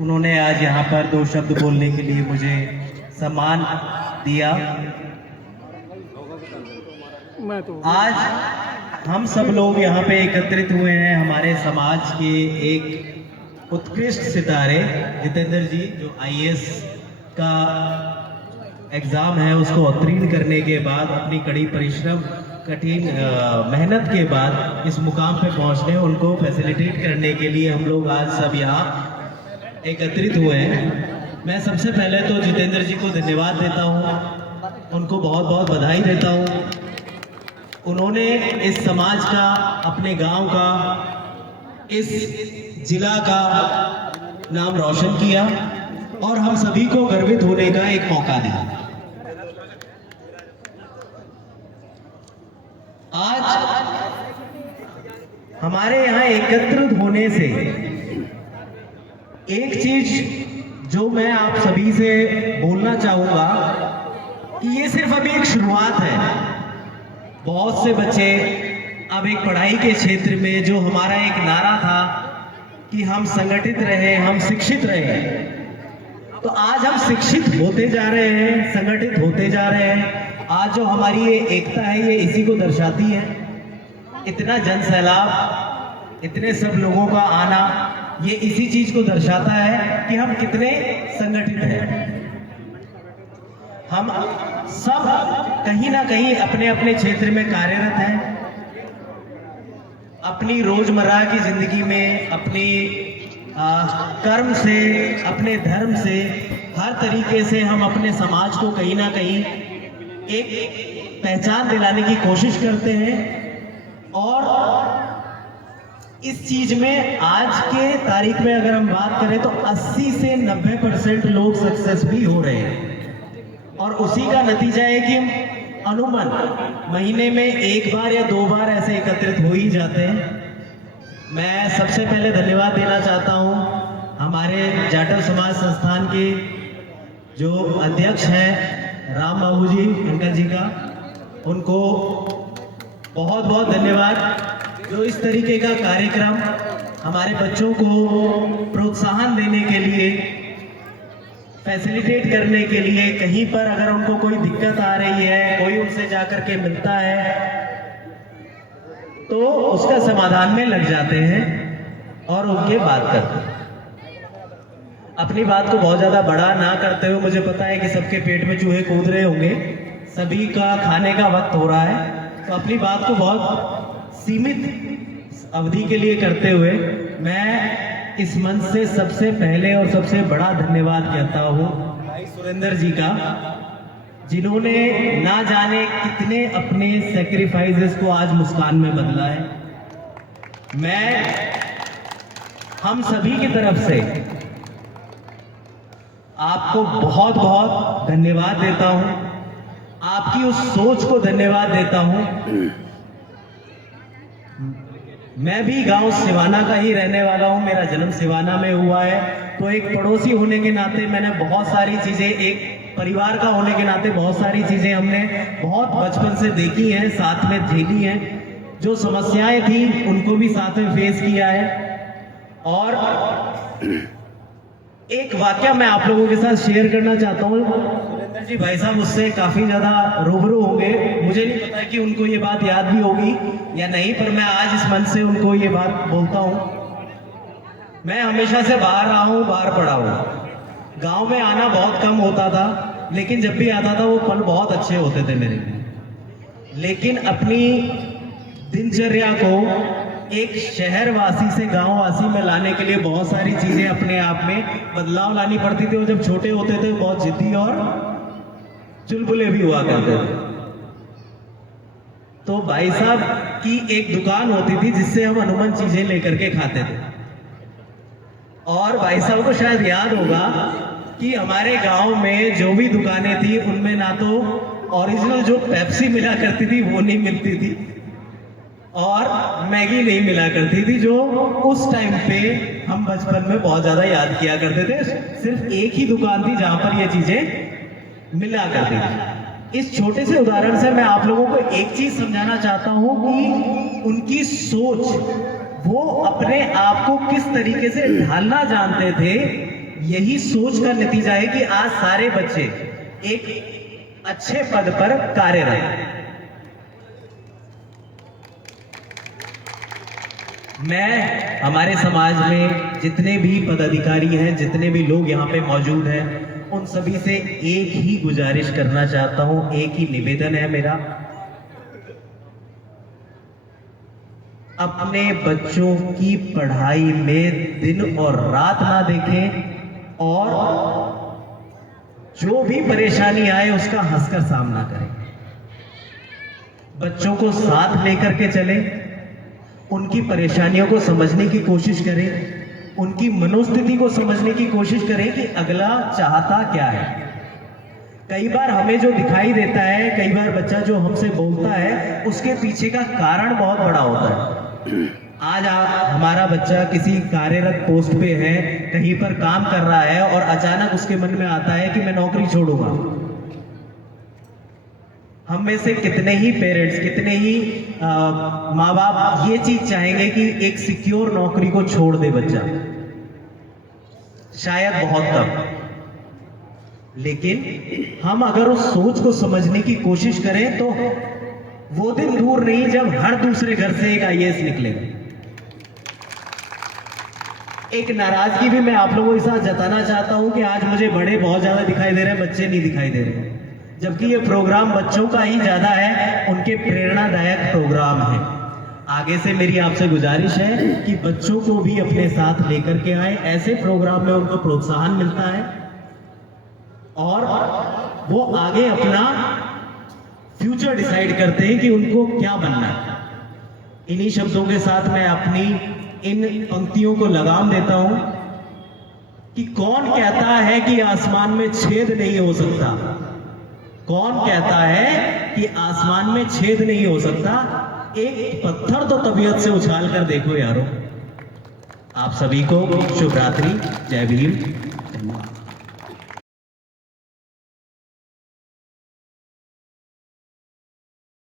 उन्होंने आज यहाँ पर दो शब्द बोलने के लिए मुझे सम्मान दिया। आज हम सब लोग यहाँ पे एकत्रित हुए हैं हमारे समाज के एक उत्कृष्ट सितारे जितेंद्र जी, जो आईएएस का एग्जाम है उसको उत्तीर्ण करने के बाद अपनी कड़ी परिश्रम कठिन मेहनत के बाद इस मुकाम पे पहुंचने, उनको फैसिलिटेट करने के लिए हम लोग आज सब यहाँ एकत्रित हुए हैं। मैं सबसे पहले तो जितेंद्र जी को धन्यवाद देता हूँ, उनको बहुत बहुत बधाई देता हूँ। उन्होंने इस समाज का, अपने गांव का, इस जिला का नाम रोशन किया और हम सभी को गर्वित होने का एक मौका दिया। आज हमारे यहाँ एकत्रित होने से एक चीज जो मैं आप सभी से बोलना चाहूंगा कि ये सिर्फ अभी एक शुरुआत है। बहुत से बच्चे अब एक पढ़ाई के क्षेत्र में, जो हमारा एक नारा था कि हम संगठित रहे, हम शिक्षित रहे, तो आज हम शिक्षित होते जा रहे हैं, संगठित होते जा रहे हैं। आज जो हमारी ये एकता है ये इसी को दर्शाती है। इतना जन सैलाब, इतने सब लोगों का आना, ये इसी चीज को दर्शाता है कि हम कितने संगठित हैं। हम सब कहीं ना कहीं अपने अपने क्षेत्र में कार्यरत हैं। अपनी रोजमर्रा की जिंदगी में अपनी कर्म से, अपने धर्म से, हर तरीके से हम अपने समाज को कहीं ना कहीं एक पहचान दिलाने की कोशिश करते हैं। और इस चीज में आज के तारीख में अगर हम बात करें तो 80 से 90% लोग सक्सेस भी हो रहे हैं। और उसी का नतीजा है कि अनुमान महीने में एक बार या दो बार ऐसे एकत्रित हो ही जाते हैं। मैं सबसे पहले धन्यवाद देना चाहता हूं हमारे जाटव समाज संस्थान के जो अध्यक्ष हैं राम बाबू जी, अंकल जी का, उनको बहुत बहुत धन्यवाद जो इस तरीके का कार्यक्रम हमारे बच्चों को प्रोत्साहन देने के लिए, फैसिलिटेट करने के लिए, कहीं पर अगर उनको कोई दिक्कत आ रही है, कोई उनसे जाकर के मिलता है तो उसका समाधान में लग जाते हैं और उनके बात करते हैं। अपनी बात को बहुत ज्यादा बड़ा ना करते हुए, मुझे पता है कि सबके पेट में चूहे कूद रहे होंगे, सभी का खाने का वक्त हो रहा है, तो अपनी बात को बहुत सीमित अवधि के लिए करते हुए मैं इस मंच से सबसे पहले और सबसे बड़ा धन्यवाद कहता हूं भाई सुरेंद्र जी का, जिन्होंने ना जाने कितने अपने सैक्रिफाइसेस को आज मुस्कान में बदला है। मैं हम सभी की तरफ से आपको बहुत बहुत धन्यवाद देता हूं, आपकी उस सोच को धन्यवाद देता हूं। मैं भी गांव सिवाना का ही रहने वाला हूं, मेरा जन्म सिवाना में हुआ है, तो एक पड़ोसी होने के नाते मैंने बहुत सारी चीजें, एक परिवार का होने के नाते बहुत सारी चीजें हमने बहुत बचपन से देखी हैं, साथ में झेली हैं। जो समस्याएं थी उनको भी साथ में फेस किया है। और एक वाकया मैं आप लोगों के साथ शेयर करना चाहता हूँ। सुरेंद्र जी भाई साहब उससे काफी ज्यादा रूबरू होंगे, मुझे नहीं पता कि उनको ये बात याद भी होगी या नहीं, पर मैं आज इस मंच से उनको ये बात बोलता हूँ। मैं हमेशा से बाहर रहा हूँ, बाहर पढ़ा हूँ। गांव में आना बहुत कम होता था, लेकिन जब भी आता था वो पल बहुत अच्छे होते थे मेरे लिए। लेकिन अपनी दिनचर्या को एक शहरवासी से गांववासी में लाने के लिए बहुत सारी चीजें अपने आप में बदलाव लानी पड़ती थी। और जब छोटे होते थे बहुत जिद्दी और चुलबुले भी हुआ करते थे। तो भाई साहब की एक दुकान होती थी जिससे हम अनुमन चीजें लेकर के खाते थे। और भाई साहब को शायद याद होगा कि हमारे गांव में जो भी दुकानें थी उनमें ना तो ओरिजिनल जो पेप्सी मिला करती थी वो नहीं मिलती थी, और मैगी नहीं मिला करती थी, जो उस टाइम पे हम बचपन में बहुत ज्यादा याद किया करते थे। सिर्फ एक ही दुकान थी जहां पर ये चीजें मिला करती थी। इस छोटे से उदाहरण से मैं आप लोगों को एक चीज समझाना चाहता हूं कि उनकी सोच, वो अपने आप को किस तरीके से ढालना जानते थे यही सोच का नतीजा है कि आज सारे बच्चे एक अच्छे पद पर कार्यरत हैं। मैं हमारे समाज में जितने भी पदाधिकारी हैं, जितने भी लोग यहाँ पे मौजूद हैं, उन सभी से एक ही गुजारिश करना चाहता हूं, एक ही निवेदन है मेरा, अपने बच्चों की पढ़ाई में दिन और रात ना देखें और जो भी परेशानी आए उसका हंसकर सामना करें। बच्चों को साथ लेकर के चलें, उनकी परेशानियों को समझने की कोशिश करें, उनकी मनोस्थिति को समझने की कोशिश करें कि अगला चाहता क्या है। कई बार हमें जो दिखाई देता है, कई बार बच्चा जो हमसे बोलता है, उसके पीछे का कारण बहुत बड़ा होता है। आज हमारा बच्चा किसी कार्यरत पोस्ट पे है, कहीं पर काम कर रहा है और अचानक उसके मन में आता है कि मैं नौकरी छोड़ूंगा। हम में से कितने ही पेरेंट्स, कितने ही माँ बाप ये चीज चाहेंगे कि एक सिक्योर नौकरी को छोड़ दे बच्चा, शायद बहुत कम। लेकिन हम अगर उस सोच को समझने की कोशिश करें तो वो दिन दूर नहीं जब हर दूसरे घर से एक आईएएस निकलेगा। एक नाराजगी भी मैं आप लोगों के साथ जताना चाहता हूं कि आज मुझे बड़े बहुत ज्यादा दिखाई दे रहे हैं, बच्चे नहीं दिखाई दे रहे हैं, जबकि ये प्रोग्राम बच्चों का ही ज्यादा है, उनके प्रेरणादायक प्रोग्राम है। आगे से मेरी आपसे गुजारिश है कि बच्चों को भी अपने साथ लेकर के आए, ऐसे प्रोग्राम में उनको प्रोत्साहन मिलता है और वो आगे अपना फ्यूचर डिसाइड करते हैं कि उनको क्या बनना है। इन्हीं शब्दों के साथ मैं अपनी इन पंक्तियों को लगाम देता हूं कि कौन कहता है कि आसमान में छेद नहीं हो सकता? कौन कहता है कि आसमान में छेद नहीं हो सकता? एक पत्थर तो तबीयत से उछाल कर देखो यारो। आप सभी को शुभ रात्रि, जय भीम।